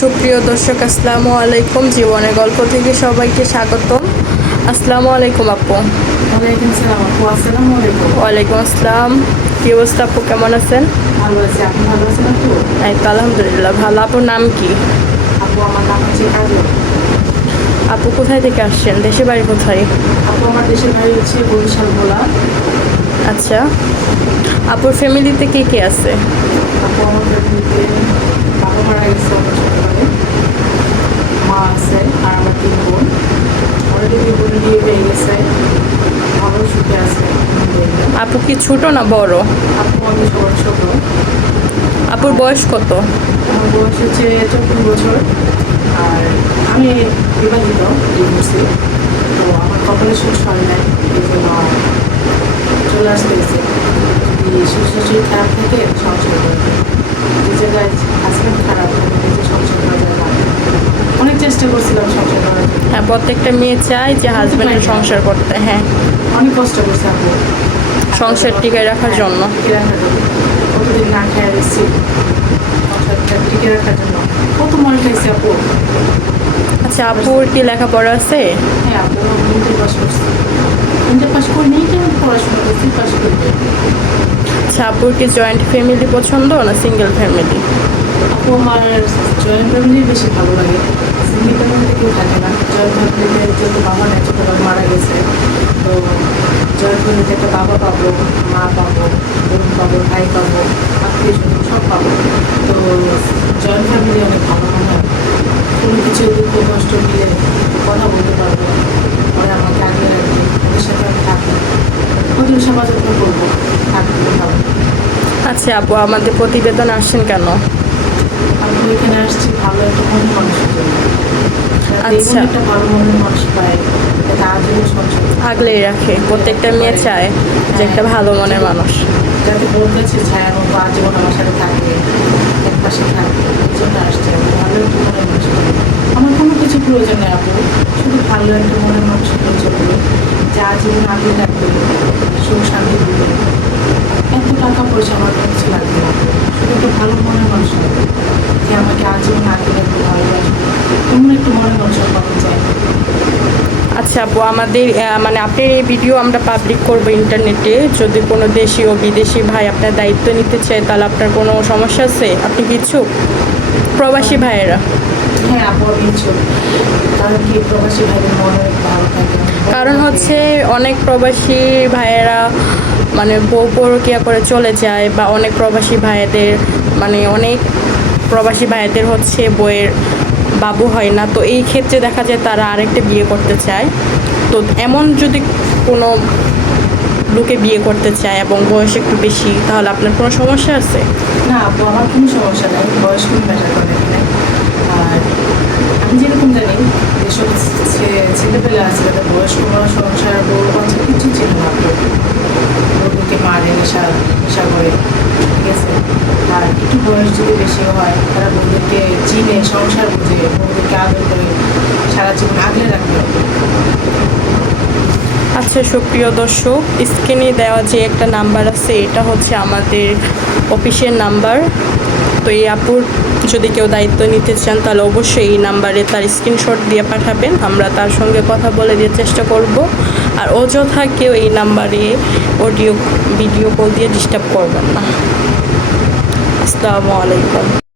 সুপ্রিয় দর্শক, আসসালামু আলাইকুম। জীবনের গল্প থেকে সবাইকে স্বাগতম। আসসালামু আলাইকুম আপু। ওয়ালাইকুম সালাম আপু। আসসালামু আলাইকুম। ওয়ালাইকুম আসসালাম। কি অবস্থা আপু, কেমন আছেন? ভালো আছি, আপনি ভালো আছেন আপু? এই তো আলহামদুলিল্লাহ ভালো। আপুর নাম কি? আপু আমার নাম হচ্ছে কাজল। আপু কোথায় থেকে আসছেন? দেশের বাড়ি কোথায়? আপু আমার দেশের বাড়ি হচ্ছে বরিশাল ভোলা। আচ্ছা, আপুর ফ্যামিলিতে কে কে আছে? আপু আমার ফ্যামিলিতে বাবা মারা গেছে অনেক ছোটবেলায়, মা আছে আর আমার 3 বোন। অলরেডি 2 বোনের বিয়ে হয়ে গেছে, ভালো সুখে আছে। আপু কি ছোট না বড়? আপু আমি সবার ছোট। আপুর বয়স কত? আমার বয়স হচ্ছে 14 বছর। আর আমি বিবাহিত, ডিভোর্সি। তো আমার কপালে সুখ হয় নাই, এই জন্য চলে আসতে হয়েছে। যদি শ্বশুর খারাপ থেকে সংসার করবে, যে জায়গায় হাজব্যান্ড খারাপ থাকে নিজে সংসার করা যায় না। অনেক চেষ্টা করছিলাম সংসার করার জন্য, হ্যাঁ, প্রত্যেকটা মেয়ে চায় যে হাজব্যান্ডের সংসার করতে। হ্যাঁ, অনেক কষ্ট করছি আপু সংসার টিকায় রাখার জন্য। টিকে রাখার জন্য কতদিন না খেয়ে এসেছি, সংসারটা টিকে রাখার জন্য কত মার খাইছি আপু। আচ্ছা, আপুর কি লেখাপড়া আছে? হ্যাঁ আপু আমি ইন্টার পাস করছি। ইন্টার পাস করে নিয়ে কেন পড়াশোনা করছি, পাস করবে। আচ্ছা, আপুর কি জয়েন্ট ফ্যামিলি পছন্দ না সিঙ্গেল ফ্যামিলি? আপু আমার জয়েন্ট ফ্যামিলি বেশি ভালো লাগে। সিঙ্গেল ফ্যামিলিতে কেউ থাকে না। জয়েন্ট ফ্যামিলিতে যেহেতু বাবা নেই, ছোটোবেলা মারা গেছে, তো জয়েন্ট ফ্যামিলিতে একটা বাবা পাবো, মা পাবো, বোন পাবো, ভাই পাবো, আত্মীয় স্বজন সব পাবো। তো জয়েন্ট ফ্যামিলি অনেক ভালো মনে হয়। কোনো কিছু দুঃখ কষ্ট মিলে কথা বলতে পারবো, ওরা আমাকে আগলে রাখবে, ওদের সাথে আমি থাকবো, ওদের সেবা যত্ন করবো, থাকবো ভালো। আচ্ছা আপু, আমাদের প্রতিবেদন আসছেন কেন? আমি এখানে আসছি ভালো একটা মনের মানুষের জন্য। আচ্ছা। একটা ভালো মনের মানুষ পায়, তার জন্য সংসার আগলেই রাখে, প্রত্যেকটা মেয়ে চায় যে একটা ভালো মনের মানুষ। যাতে বলতেছে ছায়ার মতো আজীবন আমার সাথে থাকবে, এক পাশে থাকবে, এই জন্য আসছে। আমি ভালো একটা মনের মানুষ পাই। আমার কোনো কিছু প্রয়োজন নেই আপু, শুধু ভালো একটা মনের মানুষের প্রয়োজন হলো, যে আজীবন আগলে রাখবে, সুখ শান্তি দিবে। এত টাকা পয়সা আমার কিছু লাগবে না, শুধু একটা ভালো মনের মানুষ লাগবে, যে আমাকে আজীবন আগলে রাখবে, ভালোবাসবে। এমন একটা মনের মানুষের পাওয়া যায়। আচ্ছা আপু, আমাদের মানে আপনার এই ভিডিও আমরা পাবলিক করব ইন্টারনেটে। যদি কোনো দেশি ও বিদেশি ভাই আপনার দায়িত্ব নিতে চায়, তাহলে আপনার কোনো সমস্যা আছে? আপনি কি ইচ্ছুক? প্রবাসী ভাইয়েরা। হ্যাঁ আপু আমি ইচ্ছুক। কারণ কি প্রবাসী ভাইদের মন অনেক ভালো থাকে। কারণ হচ্ছে অনেক প্রবাসী ভাইয়েরা মানে বউ পরকিয়া করে চলে যায়, বা অনেক প্রবাসী ভাইদের মানে অনেক প্রবাসী ভাইদের হচ্ছে বইয়ের বাবু হয় না, তো এই ক্ষেত্রে দেখা যায় তারা আরেকটা বিয়ে করতে চায়। তো এমন যদি কোনো লোকে বিয়ে করতে চায় এবং বয়স একটু বেশি, তাহলে আপনার কোনো সমস্যা আছে? না আপু আমার কোনো সমস্যা নেই, বয়স কোনো ম্যাটার করে এখানে। আর আমি যেরকম জানি যেসব ছেলেপেলে আছে তাদের বয়স কোনো সংসার বউ বাচ্চা কিছু ছিল না আপু। বউকে মারে, নেশা নেশা করে, ঠিক আছে। আর একটু বয়স যদি বেশি হয়, তারা বউদেরকে চিনে, সংসার বুঝে, বউদেরকে আদর করে সারা জীবন আগলে রাখবে। আচ্ছা সুপ্রিয় দর্শক, স্ক্রিনে দেওয়া যে একটা নাম্বার আছে, এটা হচ্ছে আমাদের অফিসের নাম্বার। তো এই আপুর যদি কেউ দায়িত্ব নিতে চান, তাহলে অবশ্যই এই নাম্বারে তার স্ক্রিনশট দিয়ে পাঠাবেন, আমরা তার সঙ্গে কথা বলে দিয়ে চেষ্টা করব। আর অযথা কেউ এই নাম্বারে অডিও ভিডিও কল দিয়ে ডিস্টার্ব করবেন না। আসসালামু আলাইকুম।